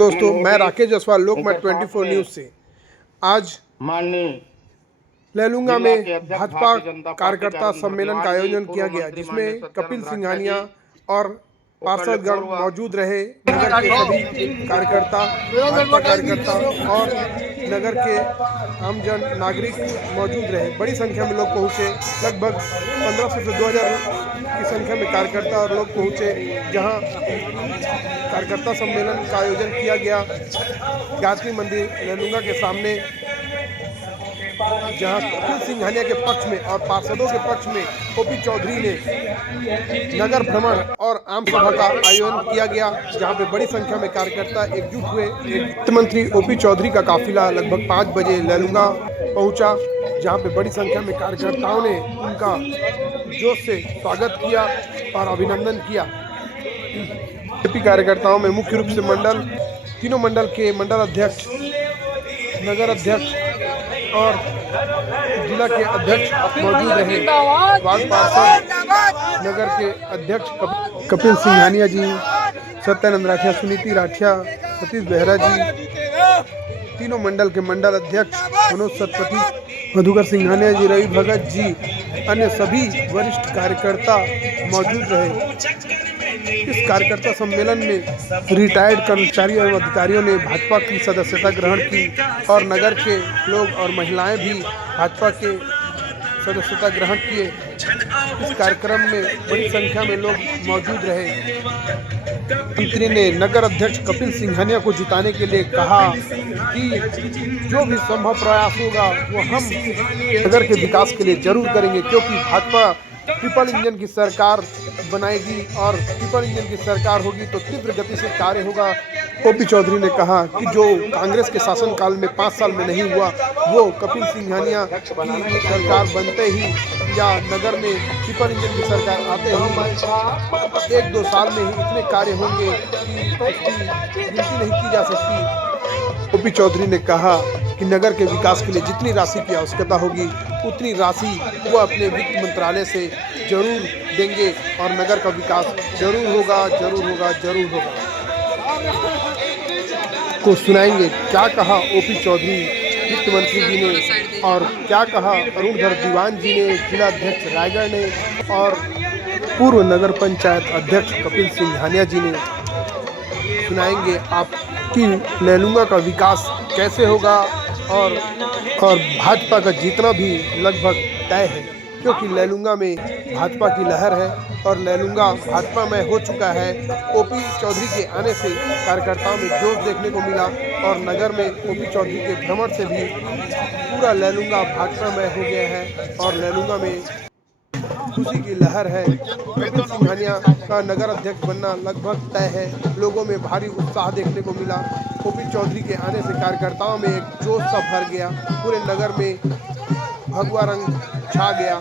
दोस्तों, मैं राकेश जायसवाल लोकमत 24 न्यूज से आज माननीय लैलूंगा जिला में के अध्यक्ष भाजपा भारतीय जनता पार्टी कार्यकर्ता के सम्मेलन का आयोजन किया गया, जिसमें कपिल सिंघानिया और पार्षदगण मौजूद रहे। नगर के सभी कार्यकर्ता, भाजपा कार्यकर्ता और नगर के आमजन नागरिक मौजूद रहे। बड़ी संख्या में लोग पहुंचे, लगभग 1500 से 2000 की संख्या में कार्यकर्ता और लोग पहुंचे, जहां कार्यकर्ता सम्मेलन का आयोजन किया गया गायत्री मंदिर लैलूंगा के सामने, जहां कपिल सिंघानिया के पक्ष में और पार्षदों के पक्ष में ओपी चौधरी ने नगर भ्रमण और आम सभा का आयोजन किया गया, जहां पे बड़ी संख्या में कार्यकर्ता एकजुट हुए। वित्त मंत्री ओपी चौधरी का काफिला लगभग 5 बजे लैलूंगा पहुंचा, जहां पे बड़ी संख्या में कार्यकर्ताओं ने उनका जोश से स्वागत किया और अभिनंदन किया। बीजेपी कार्यकर्ताओं में मुख्य रूप से तीनों मंडल के मंडल अध्यक्ष, नगर अध्यक्ष और जिला के अध्यक्ष मौजूद रहे। वार्ड पार्षद, नगर के अध्यक्ष कपिल सिंघानिया जी, सत्यानंद राठिया, सुनीति राठिया, सतीश बेहरा जी, तीनों मंडल के मंडल अध्यक्ष मनोज सतपथी, मधुकर सिंघानिया जी, रवि भगत जी, अन्य सभी वरिष्ठ कार्यकर्ता मौजूद रहे। इस कार्यकर्ता सम्मेलन में रिटायर्ड कर्मचारी एवं अधिकारियों ने भाजपा की सदस्यता ग्रहण की और नगर के लोग और महिलाएं भी भाजपा के सदस्यता ग्रहण किए। इस कार्यक्रम में बड़ी संख्या में लोग मौजूद रहे। मंत्री ने नगर अध्यक्ष कपिल सिंघानिया को जिताने के लिए कहा कि जो भी संभव प्रयास होगा वो हम नगर के विकास के लिए जरूर करेंगे, क्योंकि भाजपा ट्रिपल इंजन की सरकार बनाएगी और ट्रिपल इंजन की सरकार होगी तो तीव्र गति से कार्य होगा। ओपी चौधरी ने कहा कि जो कांग्रेस के शासनकाल में 5 साल में नहीं हुआ, वो कपिल सिंघानिया की सरकार बनते ही या नगर में ट्रिपल इंजन की सरकार आते ही 1-2 साल में ही इतने कार्य होंगे कि उसकी गिनती नहीं की जा सकती। ओपी चौधरी ने कहा कि नगर के विकास के लिए जितनी राशि की आवश्यकता होगी उतनी राशि वो अपने वित्त मंत्रालय से जरूर देंगे और नगर का विकास जरूर होगा, जरूर होगा, जरूर होगा। को सुनाएंगे क्या कहा ओपी चौधरी वित्त मंत्री जी ने और क्या कहा अरुणधर दीवान जी ने, जिला अध्यक्ष रायगढ़ ने और पूर्व नगर पंचायत अध्यक्ष कपिल सिंघानिया जी ने। सुनाएंगे आपकी लैलूंगा का विकास कैसे होगा और भाजपा का जीतना भी लगभग तय है, क्योंकि लैलूंगा में भाजपा की लहर है और लैलूंगा भाजपा में हो चुका है। ओपी चौधरी के आने से कार्यकर्ताओं में जोश देखने को मिला और नगर में ओपी चौधरी के भ्रमण से भी पूरा लैलूंगा भाजपा में हो गया है और लैलूंगा में खुशी की लहर है। कपिल सिंघानिया का नगर अध्यक्ष बनना लगभग तय है। लोगों में भारी उत्साह देखने को मिला। ओपी चौधरी के आने से कार्यकर्ताओं में एक जोश सा भर गया, पूरे नगर में भगवा रंग छा गया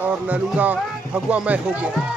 और लैलूंगा भगवामय हो गया।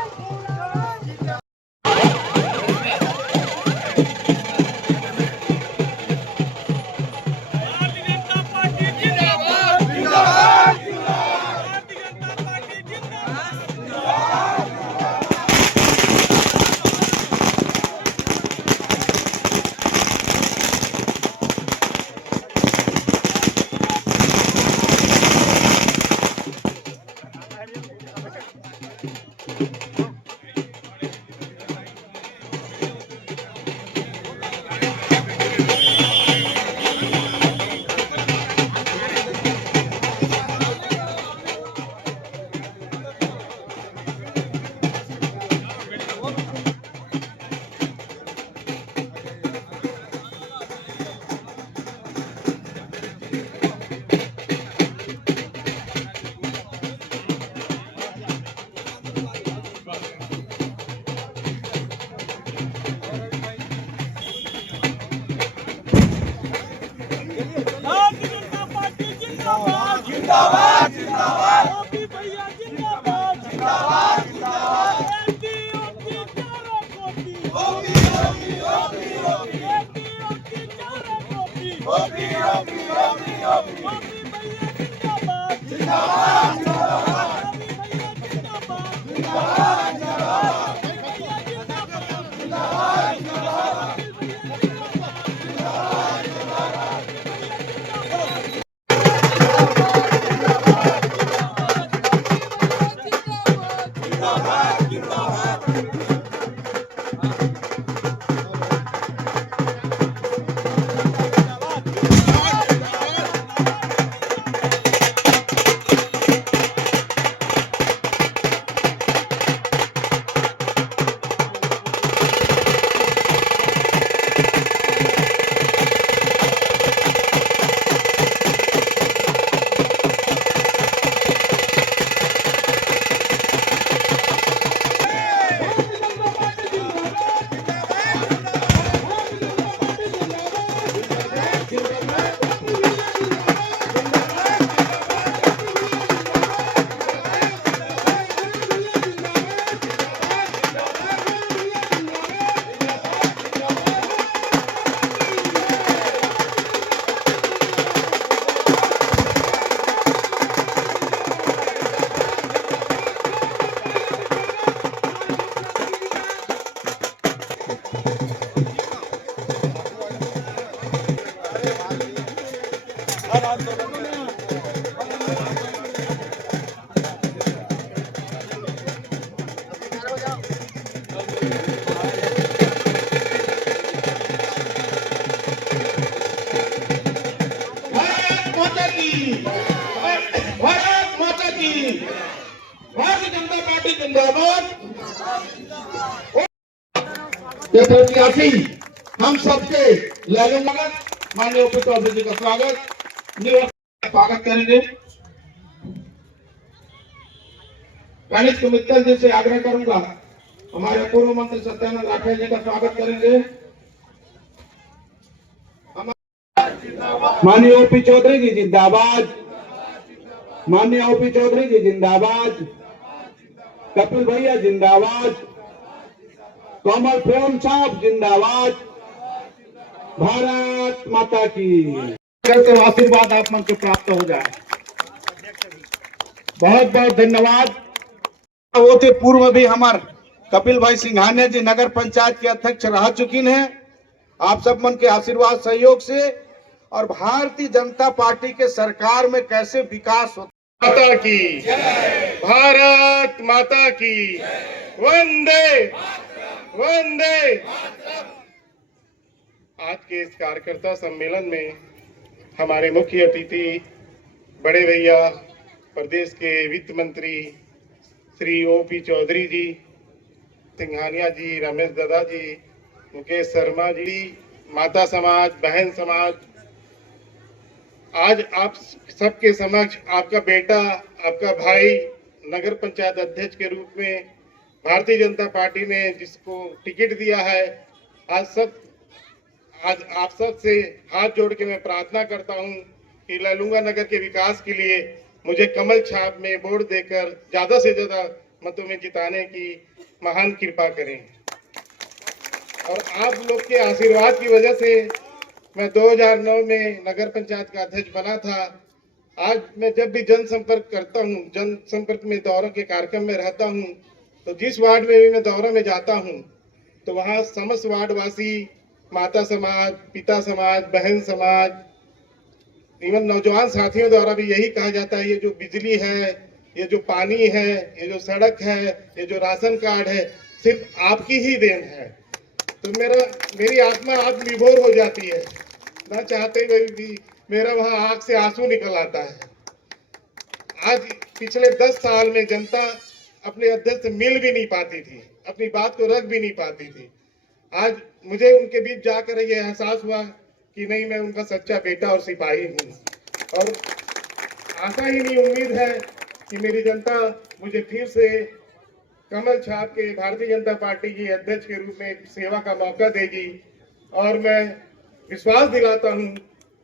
जिंदाबाद जिंदाबाद ओपी भैया जिंदाबाद जिंदाबाद जिंदाबाद ओपी चारों कोटी OP OP OP OP OP चारों कोटी ओपी ओपी ओपी ओपी भैया जिंदाबाद जिंदाबाद जिंदाबाद भैया जिंदाबाद जिंदाबाद जिंदाबाद भैया जिंदाबाद जिंदाबाद जिंदाबाद भारत माता की, भारत माता की, भारतीय जनता पार्टी जिंदाबाद। के प्रत्याशी हम सबके लैलूंगा माननीय उप चौधरी जी का स्वागत करेंगे। गणेश मित्तल जी से आग्रह करूंगा, हमारे पूर्व मंत्री सत्यानंद राठौर जी का स्वागत करेंगे। माननीय ओपी चौधरी जी जिंदाबाद, माननीय ओपी चौधरी जी जिंदाबाद, कपिल भैया जिंदाबाद, कमल प्रेम साहब जिंदाबाद, भारत माता की। आशीर्वाद आप मन को प्राप्त हो जाए। बहुत बहुत धन्यवाद। वो थे पूर्व भी हमारे कपिल भाई सिंघानिया जी नगर पंचायत के अध्यक्ष रह चुकी हैं। आप सब मन के आशीर्वाद सहयोग से और भारतीय जनता पार्टी के सरकार में कैसे विकास होता। माता की, भारत माता की, वंदे वंदे। आज के इस कार्यकर्ता सम्मेलन में हमारे मुख्य अतिथि बड़े भैया प्रदेश के वित्त मंत्री श्री ओपी चौधरी जी, सिंघानिया जी, रमेश दादा जी, मुकेश शर्मा जी, माता समाज, बहन समाज, आज आप सबके समक्ष आपका बेटा, आपका भाई नगर पंचायत अध्यक्ष के रूप में भारतीय जनता पार्टी ने जिसको टिकट दिया है, आज आप सब से हाथ जोड़ के मैं प्रार्थना करता हूं कि लैलूंगा नगर के विकास के लिए मुझे कमल छाप में वोट देकर ज्यादा से ज्यादा मतों में जिताने की महान कृपा करें। और आप लोग के आशीर्वाद की वजह से मैं 2009 में नगर पंचायत का अध्यक्ष बना था। आज मैं जब भी जनसंपर्क करता हूं, जनसंपर्क में दौरों के कार्यक्रम में रहता हूं, तो जिस वार्ड में भी मैं दौरों में जाता हूं तो वहां समस्त वार्डवासी, माता समाज, पिता समाज, बहन समाज, इवन नौजवान साथियों द्वारा भी यही कहा जाता है, ये जो बिजली है, ये जो पानी है, ये जो सड़क है, ये जो राशन कार्ड है, सिर्फ आपकी ही देन है। तो मेरी आत्मा आज विभोर हो जाती है, ना चाहते हुए भी मेरा वहां आंख से आंसू निकल आता है। आज पिछले 10 साल में जनता अपने अध्यक्ष से मिल भी नहीं पाती थी, अपनी बात को रख भी नहीं पाती थी। आज मुझे उनके बीच जाकर ये एहसास हुआ कि नहीं, मैं उनका सच्चा बेटा और सिपाही हूँ। और आशा ही नहीं, उम्मीद है कि मेरी जनता मुझे फिर से कमल छाप के भारतीय जनता पार्टी की अध्यक्ष के रूप में सेवा का मौका देगी। और मैं विश्वास दिलाता हूँ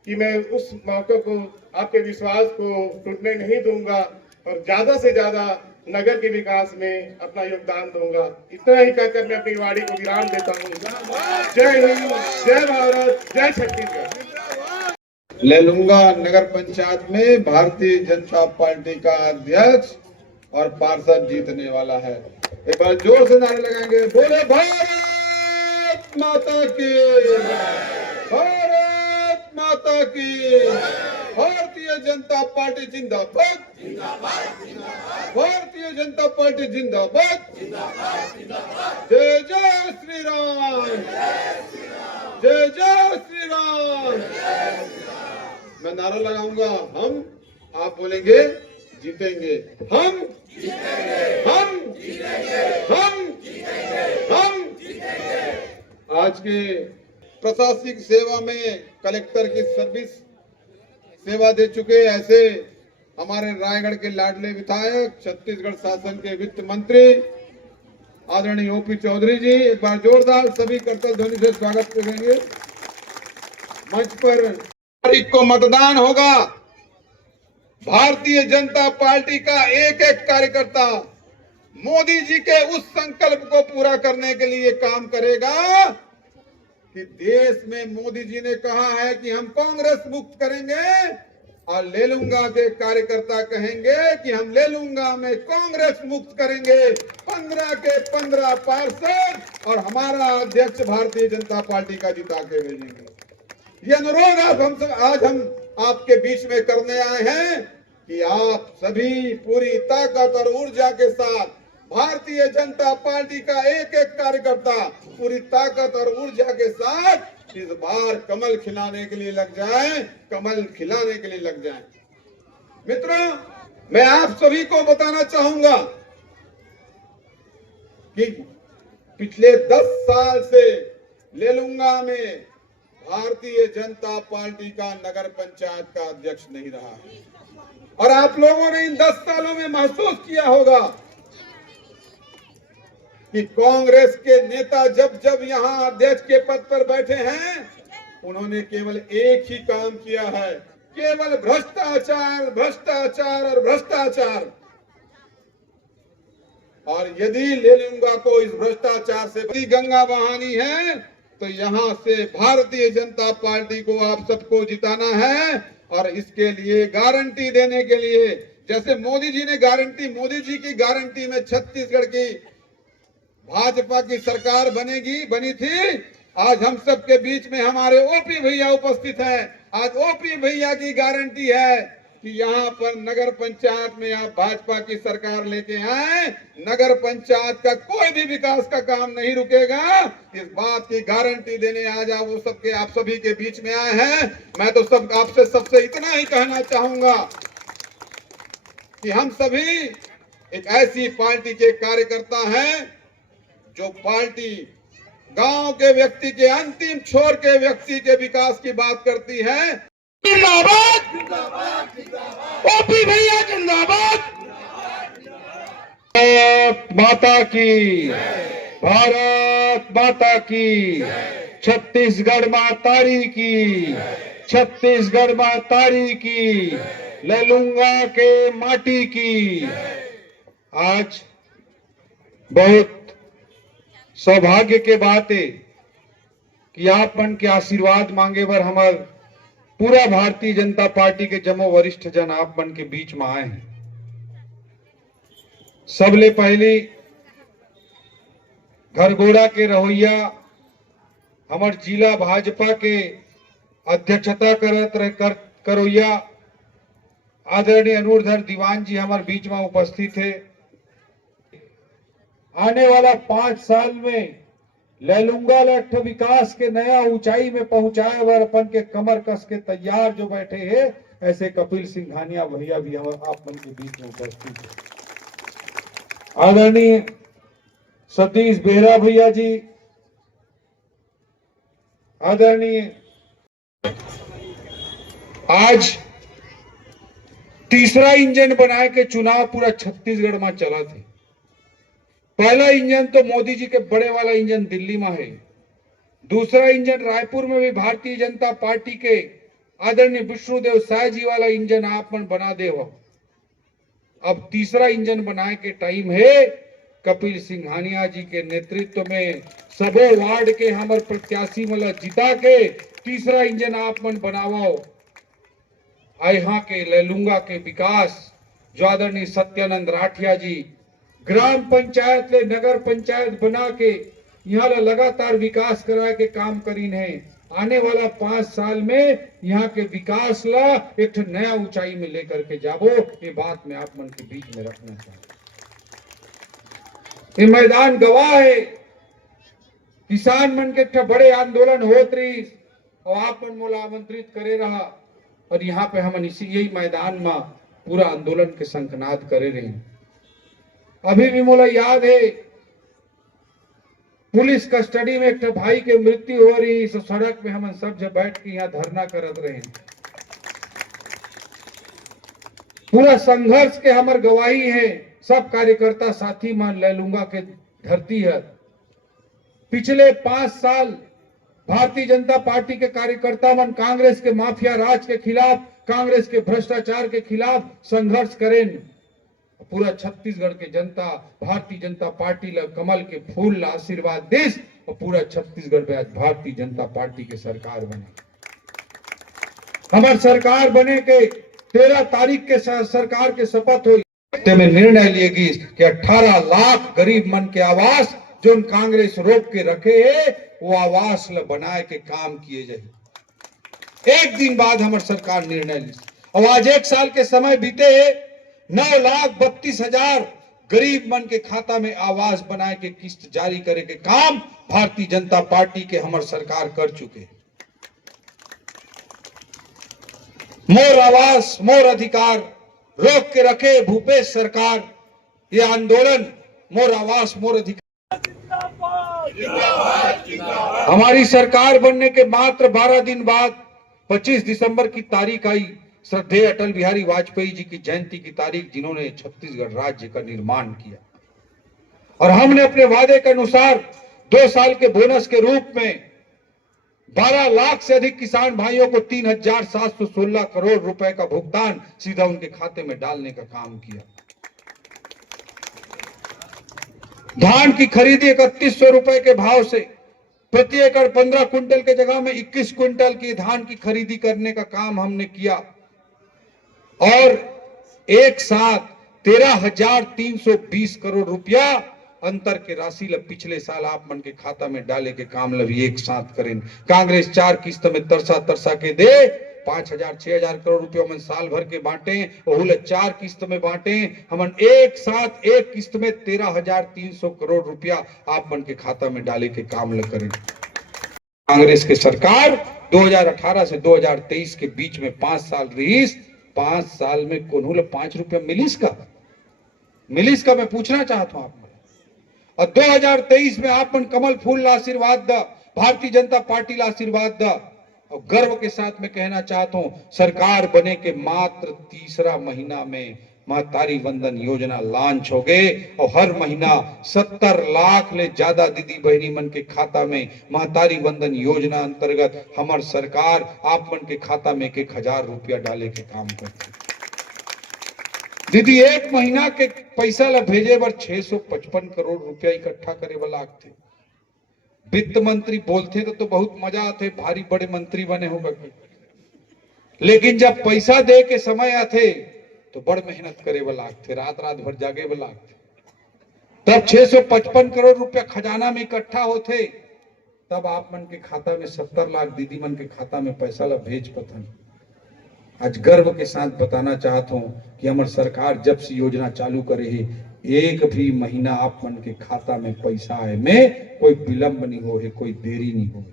कि मैं उस मौके को, आपके विश्वास को टूटने नहीं दूंगा और ज्यादा से ज्यादा नगर के विकास में अपना योगदान दूंगा। इतना ही कहकर मैं अपनी वाणी को विराम देता हूँ। जय हिंद, जय भारत, जय छत्तीसगढ़। लैलूंगा नगर पंचायत में भारतीय जनता पार्टी का अध्यक्ष और पार्षद जीतने वाला है। एक बार जोर से नारे लगाएंगे, बोले भारत माता की, भारत माता की, भारतीय जनता पार्टी जिंदाबाद। भारतीय जनता पार्टी जिंदाबाद। जय जय श्री राम, जय जय श्री राम। मैं नारा लगाऊंगा, हम, आप बोलेंगे जीतेंगे, हम हम हम। आज के प्रशासनिक सेवा में कलेक्टर की सर्विस सेवा दे चुके ऐसे हमारे रायगढ़ के लाडले विधायक, छत्तीसगढ़ शासन के वित्त मंत्री आदरणीय ओपी चौधरी जी, एक बार जोरदार सभी करतल ध्वनि से स्वागत करेंगे। मंच पर तारीख को मतदान होगा। भारतीय जनता पार्टी का एक एक कार्यकर्ता मोदी जी के उस संकल्प को पूरा करने के लिए काम करेगा कि देश में मोदी जी ने कहा है कि हम कांग्रेस मुक्त करेंगे, और ले लूंगा के कार्यकर्ता कहेंगे कि हम ले लूंगा में कांग्रेस मुक्त करेंगे। 15 के 15 पार्षद और हमारा अध्यक्ष भारतीय जनता पार्टी का जिता के भेजेंगे। ये अनुरोध आज हम आपके बीच में करने आए हैं कि आप सभी पूरी ताकत और ऊर्जा के साथ भारतीय जनता पार्टी का एक एक कार्यकर्ता पूरी ताकत और ऊर्जा के साथ इस बार कमल खिलाने के लिए लग जाए, कमल खिलाने के लिए लग जाए। मित्रों, मैं आप सभी को बताना चाहूंगा कि पिछले 10 साल से लेलुंगा में भारतीय जनता पार्टी का नगर पंचायत का अध्यक्ष नहीं रहा है, और आप लोगों ने इन 10 सालों में महसूस किया होगा कि कांग्रेस के नेता जब जब यहां अध्यक्ष के पद पर बैठे हैं, उन्होंने केवल एक ही काम किया है, केवल भ्रष्टाचार, भ्रष्टाचार और भ्रष्टाचार। और यदि लेलुंगा को इस भ्रष्टाचार से बड़ी गंगा बहानी है तो यहां से भारतीय जनता पार्टी को आप सबको जिताना है। और इसके लिए गारंटी देने के लिए, जैसे मोदी जी ने गारंटी, मोदी जी की गारंटी में छत्तीसगढ़ की भाजपा की सरकार बनी थी। आज हम सबके बीच में हमारे ओपी भैया उपस्थित हैं। आज ओपी भैया की गारंटी है कि यहाँ पर नगर पंचायत में आप भाजपा की सरकार लेके आए, नगर पंचायत का कोई भी विकास का काम नहीं रुकेगा। इस बात की गारंटी देने आज आप सभी के बीच में आए हैं। मैं तो आपसे सबसे इतना ही कहना चाहूंगा कि हम सभी एक ऐसी पार्टी के कार्यकर्ता हैं जो पार्टी गांव के व्यक्ति के, अंतिम छोर के व्यक्ति के विकास की बात करती है। जिंदाबाद, ओपी भैया जिंदाबाद। भारत माता की, भारत माता की, छत्तीसगढ़ मातारी की, छत्तीसगढ़ मातारी की, लेलुंगा के माटी की। आज बहुत सौभाग्य के बात है कि आप मन के आशीर्वाद मांगे बर हमार पूरा भारतीय जनता पार्टी के जमो वरिष्ठ जन आप मन के बीच में आए हैं। सबले पहली घरगोड़ा के रहोइया हमार जिला भाजपा के अध्यक्षता करोइया आदरणीय अनुरधर दीवान जी हमारे बीच में उपस्थित है। आने वाला 5 साल में लेलुंगा लठ विकास के नया ऊंचाई में पहुंचाए वर अपन के कमर कस के तैयार जो बैठे हैं, ऐसे कपिल सिंघानिया भैया भी आप मन के बीच में उपस्थित है। आदरणीय सतीश बेहरा भैया जी, आदरणीय आज तीसरा इंजन बनाए के चुनाव पूरा छत्तीसगढ़ में चला थे। पहला इंजन तो मोदी जी के बड़े वाला इंजन दिल्ली में है, दूसरा इंजन रायपुर में भी भारतीय जनता पार्टी के आदरणीय विष्णुदेव साय जी वाला इंजन आप मन बना दे हो। अब तीसरा इंजन बनाए के टाइम है। कपिल सिंघानिया जी के नेतृत्व में सबो वार्ड के हमारे प्रत्याशी मला जिता के तीसरा इंजन आप मन बनाओ। यहाँ के लेलुंगा के विकास जो आदरणीय सत्यानंद राठिया जी ग्राम पंचायत ले नगर पंचायत बना के यहाँ लगातार विकास कराए के काम करीन है। आने वाला 5 साल में यहाँ के विकास ला एक नया ऊंचाई में लेकर के जाबो। ये बात मैं आप मन के बीच में रखना चाहता हूं। ये मैदान गवाह है, किसान मन के एक बड़े आंदोलन होत रही और आप मन मोला आमंत्रित करे रहा और यहाँ पे हम इसी यही मैदान में पूरा आंदोलन के शंखनाद करे रहे। अभी भी मोला याद है पुलिस कस्टडी में एक भाई के मृत्यु हो रही, तो सड़क में हम सब जब बैठ के यहाँ धरना करत रहे। पूरा संघर्ष के हमार गवाही है, सब कार्यकर्ता साथी मान ले लूंगा के धरती है। पिछले 5 साल भारतीय जनता पार्टी के कार्यकर्ता मन कांग्रेस के माफिया राज के खिलाफ, कांग्रेस के भ्रष्टाचार के खिलाफ संघर्ष करें। पूरा छत्तीसगढ़ के जनता भारतीय जनता पार्टी ला कमल के फूल ला आशीर्वाद देश और पूरा छत्तीसगढ़ में आज भारतीय जनता पार्टी के सरकार बने। हमार सरकार बने के 13 तारीख के सरकार के शपथ हुई में निर्णय लिएगी कि 18 लाख गरीब मन के आवास जो कांग्रेस रोक के रखे है वो आवास ला बनाए के काम किए जाए। एक दिन बाद हमारी सरकार निर्णय ली और आज 1 साल के समय बीते है, 9,32,000 गरीब मन के खाता में आवास बनाए के किस्त जारी करे के काम भारतीय जनता पार्टी के हमार सरकार कर चुके। मोर आवास मोर अधिकार रोक के रखे भूपेश सरकार। ये आंदोलन मोर आवास मोर अधिकार हमारी सरकार बनने के मात्र 12 दिन बाद 25 दिसंबर की तारीख आई, श्रद्धेय अटल बिहारी वाजपेयी जी की जयंती की तारीख, जिन्होंने छत्तीसगढ़ राज्य का निर्माण किया। और हमने अपने वादे के अनुसार 2 साल के बोनस के रूप में 12 लाख से अधिक किसान भाइयों को 3,716 करोड़ रुपए का भुगतान सीधा उनके खाते में डालने का काम किया। धान की खरीदी 3,100 रुपए के भाव से प्रति एकड़ 15 क्विंटल के जगह में 21 क्विंटल की धान की खरीदी करने का काम हमने किया और एक साथ 13,320 करोड़ रुपया अंतर के राशि ला पिछले साल आप मन के खाता में डाले के काम ला भी एक साथ करें। कांग्रेस 4 किस्त में तरसा के दे 5,000 6,000 करोड़ रुपया में साल भर के बांटे, वही 4 किस्त में बांटे। हमन एक साथ एक किस्त में 13,300 करोड़ रुपया आप मन के खाता में डाले के काम ला करें। कांग्रेस के सरकार 2018 से 2023 के बीच में 5 साल रही। 5 साल में कोनहू 5 रुपया मिलिस का मैं पूछना चाहता हूं आप। और 2023 में आप मन कमल फूल ला आशीर्वाद दा, भारतीय जनता पार्टी ला आशीर्वाद दा। और गर्व के साथ मैं कहना चाहता हूं, सरकार बने के मात्र तीसरा महीना में महतारी वंदन योजना लॉन्च हो गए और हर महीना 70 लाख ले ज्यादा दीदी बहनी मन के खाता में महतारी वंदन योजना अंतर्गत हमार सरकार आप मन के खाता में 1,000 रुपया डाले के काम करती। दीदी 1 महीना के पैसा ला भेजे बर 655 करोड़ रुपया इकट्ठा करे वाला थे। वित्त मंत्री बोलते तो बहुत मजा आते, भारी बड़े मंत्री बने होगा, लेकिन जब पैसा दे के समय आते तो बड़ मेहनत करे वाला थे, रात भर जागे वाला थे। तब 655 करोड़ रुपया खजाना में इकट्ठा होते, तब आप मन के खाता में 70 लाख दीदी मन के खाता में पैसा ला भेज पतन। आज गर्व के साथ बताना चाहता हूं कि हमारी सरकार जब से योजना चालू करे है, एक भी महीना आप मन के खाता में पैसा आए में कोई विलंब नहीं हो है, कोई देरी नहीं हो।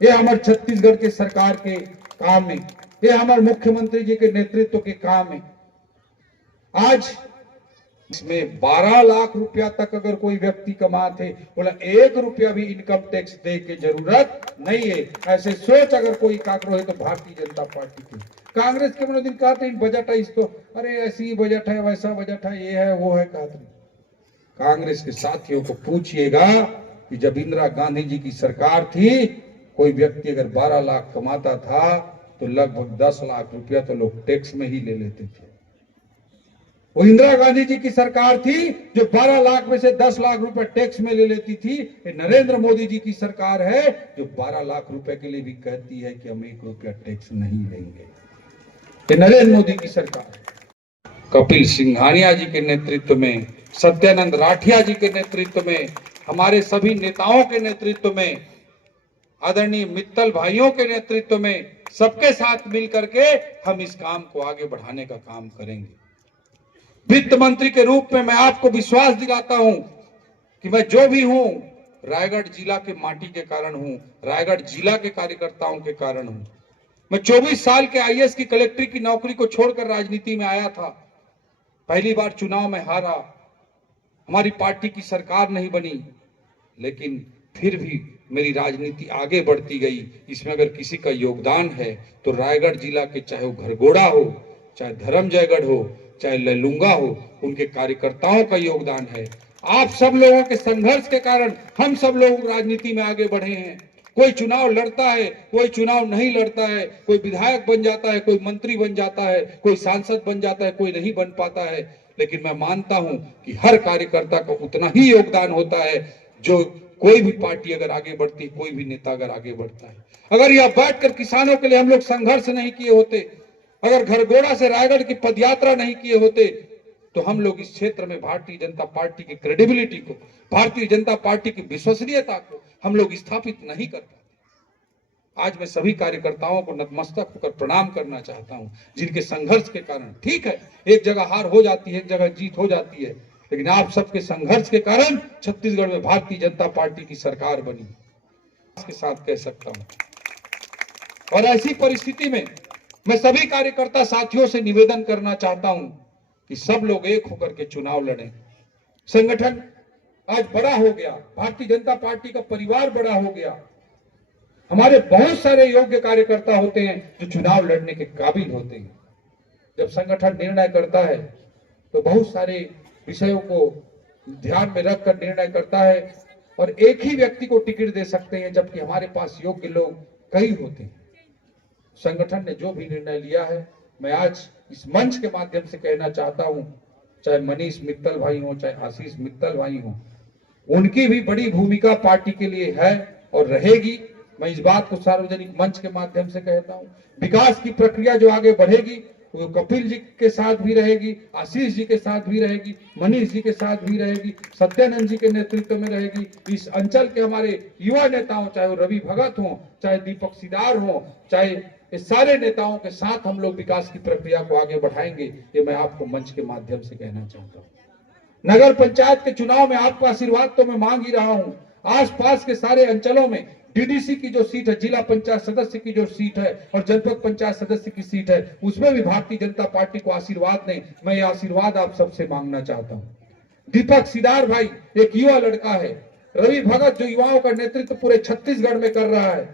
ये हमारे छत्तीसगढ़ के सरकार के काम है, ये हमारे मुख्यमंत्री जी के नेतृत्व के काम है। आज इसमें 12 लाख रुपया तक अगर कोई व्यक्ति कमाते, बोला 1 रुपया भी इनकम टैक्स दे के जरूरत नहीं है। ऐसे सोच अगर कोई काकरो है तो भारतीय जनता पार्टी की। कांग्रेस के दिन कहते हैं बजट है, इसको अरे ऐसी बजट है, वैसा बजट है, ये है वो है कहते। कांग्रेस के साथियों को पूछिएगा कि जब इंदिरा गांधी जी की सरकार थी, कोई व्यक्ति अगर 12 लाख कमाता था तो लगभग 10 लाख रुपया तो लोग टैक्स में ही ले लेते थे। वो इंदिरा गांधी जी की सरकार थी जो 12 लाख में से 10 लाख रुपए टैक्स में ले लेती थी। नरेंद्र मोदी जी की सरकार है जो 12 लाख रुपए के लिए भी कहती है कि हम 1 रुपया टैक्स नहीं लेंगे। ये नरेंद्र मोदी की सरकार। कपिल सिंघानिया जी के नेतृत्व में, सत्यानंद राठिया जी के नेतृत्व में, हमारे सभी नेताओं के नेतृत्व में आदरणीय मित्तल भाइयों के नेतृत्व में सबके साथ मिल करके हम इस काम को आगे बढ़ाने का काम करेंगे। वित्त मंत्री के रूप में मैं आपको विश्वास दिलाता हूं कि मैं जो भी हूं रायगढ़ जिला के माटी के कारण हूं, रायगढ़ जिला के कार्यकर्ताओं के कारण हूं। मैं 24 साल के आईएएस की कलेक्टर की नौकरी को छोड़कर राजनीति में आया था। पहली बार चुनाव में हारा, हमारी पार्टी की सरकार नहीं बनी, लेकिन फिर भी मेरी राजनीति आगे बढ़ती गई। इसमें अगर किसी का योगदान है तो रायगढ़ जिला के, चाहे वो घरगोड़ा हो, चाहे धर्मजयगढ़ हो, चाहे लैलूंगा हो, उनके कार्यकर्ताओं का योगदान है। आप सब लोगों के संघर्ष के कारण हम सब लोग राजनीति में आगे बढ़े हैं। कोई चुनाव लड़ता है, कोई चुनाव नहीं लड़ता है, कोई विधायक बन जाता है, कोई मंत्री बन जाता है, कोई सांसद बन जाता है, कोई नहीं बन पाता है। लेकिन मैं मानता हूं कि हर कार्यकर्ता का उतना ही योगदान होता है। जो कोई भी पार्टी अगर आगे बढ़ती, कोई भी नेता अगर आगे बढ़ता है, अगर यह बैठकर किसानों के लिए हम लोग संघर्ष नहीं किए होते, अगर घरगोड़ा से रायगढ़ की पदयात्रा नहीं किए होते, तो हम लोग इस क्षेत्र में भारतीय जनता पार्टी की क्रेडिबिलिटी को, भारतीय जनता पार्टी की विश्वसनीयता को हम लोग स्थापित नहीं कर पाते। आज मैं सभी कार्यकर्ताओं को नतमस्तक होकर प्रणाम करना चाहता हूं, जिनके संघर्ष के कारण, ठीक है एक जगह हार हो जाती है, एक जगह जीत हो जाती है, लेकिन आप सबके संघर्ष के कारण छत्तीसगढ़ में भारतीय जनता पार्टी की सरकार बनी। इसके साथ कह सकता हूं। और ऐसी परिस्थिति में मैं सभी कार्यकर्ता साथियों से निवेदन करना चाहता हूं कि सब लोग एक होकर के चुनाव लड़ें। संगठन आज बड़ा हो गया, भारतीय जनता पार्टी का परिवार बड़ा हो गया। हमारे बहुत सारे योग्य कार्यकर्ता होते हैं जो चुनाव लड़ने के काबिल होते हैं। जब संगठन निर्णय करता है तो बहुत सारे विषयों को ध्यान में रखकर निर्णय करता है और एक ही व्यक्ति को टिकट दे सकते हैं, जबकि हमारे पास योग्य लोग कई होते हैं। संगठन ने जो भी निर्णय लिया है, मैं आज इस मंच के माध्यम से कहना चाहता हूं, चाहे मनीष मित्तल भाई हो, चाहे आशीष मित्तल भाई हो, उनकी भी बड़ी भूमिका पार्टी के लिए है और रहेगी। मैं इस बात को सार्वजनिक मंच के माध्यम से कहता हूं। विकास की प्रक्रिया जो आगे बढ़ेगी वो कपिल जी के साथ भी रहेगी, आशीष जी के साथ भी रहेगी, मनीष जी के साथ भी रहेगी, सत्यानंद जी के नेतृत्व में रहेगी। इस अंचल के हमारे युवा नेताओं, चाहे वो रवि भगत हो, चाहे दीपक सिदार हो, चाहे इस सारे नेताओं के साथ हम लोग विकास की प्रक्रिया को आगे बढ़ाएंगे। ये मैं आपको मंच के माध्यम से कहना चाहता हूँ। नगर पंचायत के चुनाव में आपका आशीर्वाद तो मैं मांग ही रहा हूँ। आसपास के सारे अंचलों में डीडीसी की जो सीट है, जिला पंचायत सदस्य की जो सीट है और जनपद पंचायत सदस्य की सीट है, उसमें भी भारतीय जनता पार्टी को आशीर्वाद दें। मैं ये आशीर्वाद आप सबसे मांगना चाहता हूँ। दीपक सिदार भाई एक युवा लड़का है, रवि भगत जो युवाओं का नेतृत्व पूरे छत्तीसगढ़ में कर रहा है,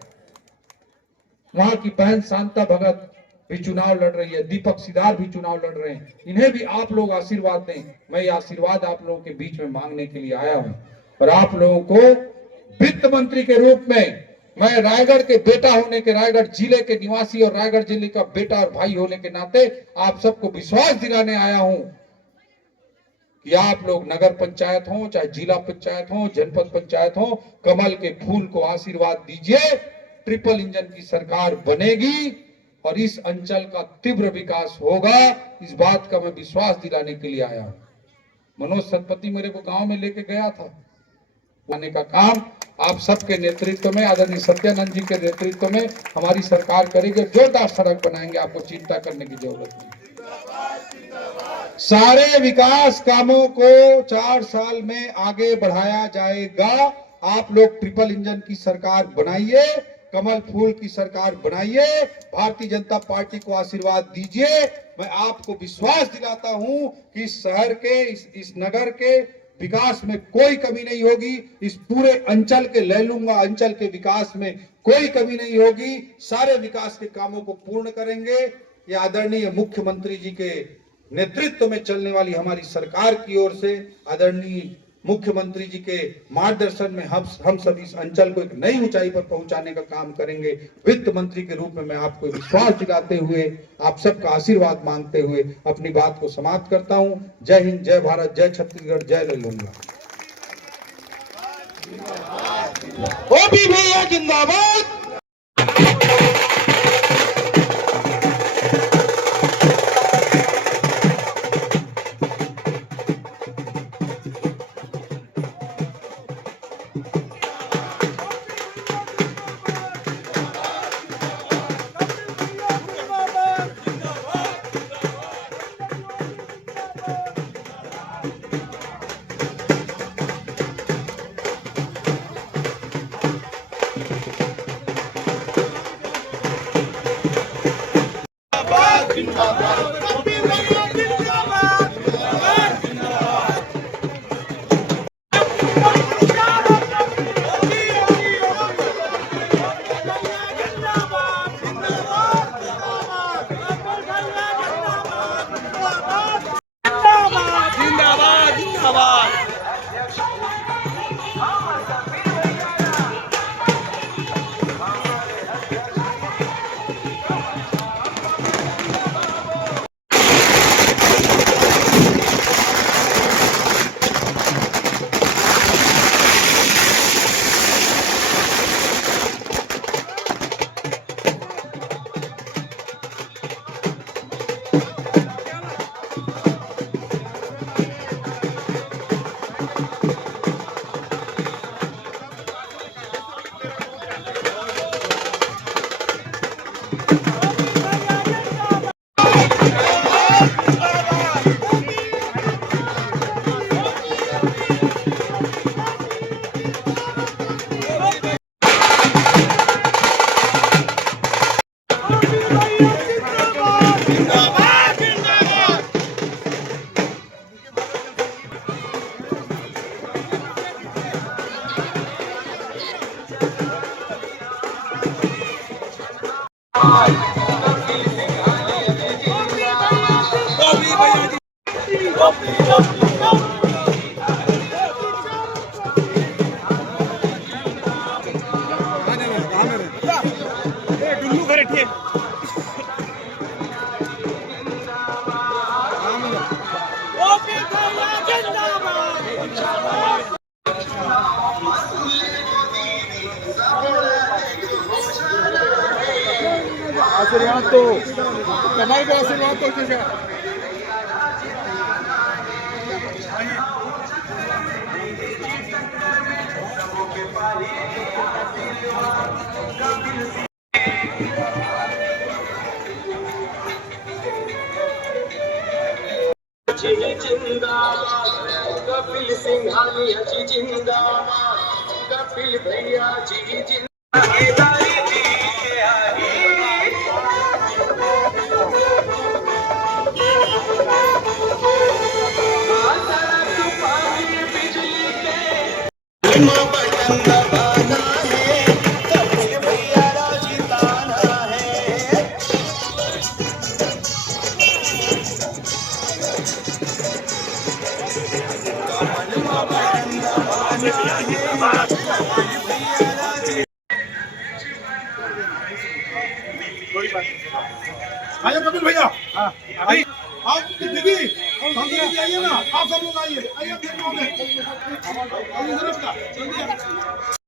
वहां की बहन शांता भगत भी चुनाव लड़ रही है, दीपक सिदार भी चुनाव लड़ रहे हैं। इन्हें भी आप लोग आशीर्वाद दें। मैं ये आशीर्वाद आप लोगों के बीच में मांगने के लिए आया हूं और आप लोगों को वित्त मंत्री के रूप में, मैं रायगढ़ के बेटा होने के, रायगढ़ जिले के निवासी और रायगढ़ जिले का बेटा और भाई होने के नाते आप सबको विश्वास दिलाने आया हूं कि आप लोग नगर पंचायत हो, चाहे जिला पंचायत हो, जनपद पंचायत हो, कमल के फूल को आशीर्वाद दीजिए। ट्रिपल इंजन की सरकार बनेगी और इस अंचल का तीव्र विकास होगा। इस बात का मैं विश्वास दिलाने के लिए आया हूं। मनोज सतपति मेरे को गांव में लेके गया था, आने का काम आप सबके नेतृत्व में, आदरणीय सत्यानंद जी के नेतृत्व में हमारी सरकार करेगी। जोरदार सड़क बनाएंगे, आपको चिंता करने की जरूरत नहीं। सारे विकास कामों को 4 साल में आगे बढ़ाया जाएगा। आप लोग ट्रिपल इंजन की सरकार बनाइए, कमल फूल की सरकार बनाइए, भारतीय जनता पार्टी को आशीर्वाद दीजिए। मैं आपको विश्वास दिलाता हूं कि इस शहर के, इस नगर के विकास में कोई कमी नहीं होगी। इस पूरे अंचल के, लैलूंगा अंचल के विकास में कोई कमी नहीं होगी। सारे विकास के कामों को पूर्ण करेंगे। ये आदरणीय मुख्यमंत्री जी के नेतृत्व में चलने वाली हमारी सरकार की ओर से, आदरणीय मुख्यमंत्री जी के मार्गदर्शन में हम सभी इस अंचल को एक नई ऊंचाई पर पहुंचाने का काम करेंगे। वित्त मंत्री के रूप में मैं आपको विश्वास दिलाते हुए, आप सबका आशीर्वाद मांगते हुए अपनी बात को समाप्त करता हूं। जय हिंद, जय भारत, जय छत्तीसगढ़, जय लैलूंगा। ओपी भैया जिंदाबाद। आशीर्वाद तो कमाई को आशीर्वाद तो कपिल सिंघानिया जी जिंदाबाद, कपिल भैया जी जिंदाबाद। आइए कपिल भैया, आप दीदी आइए ना, आप सब लोग आइए, आइए।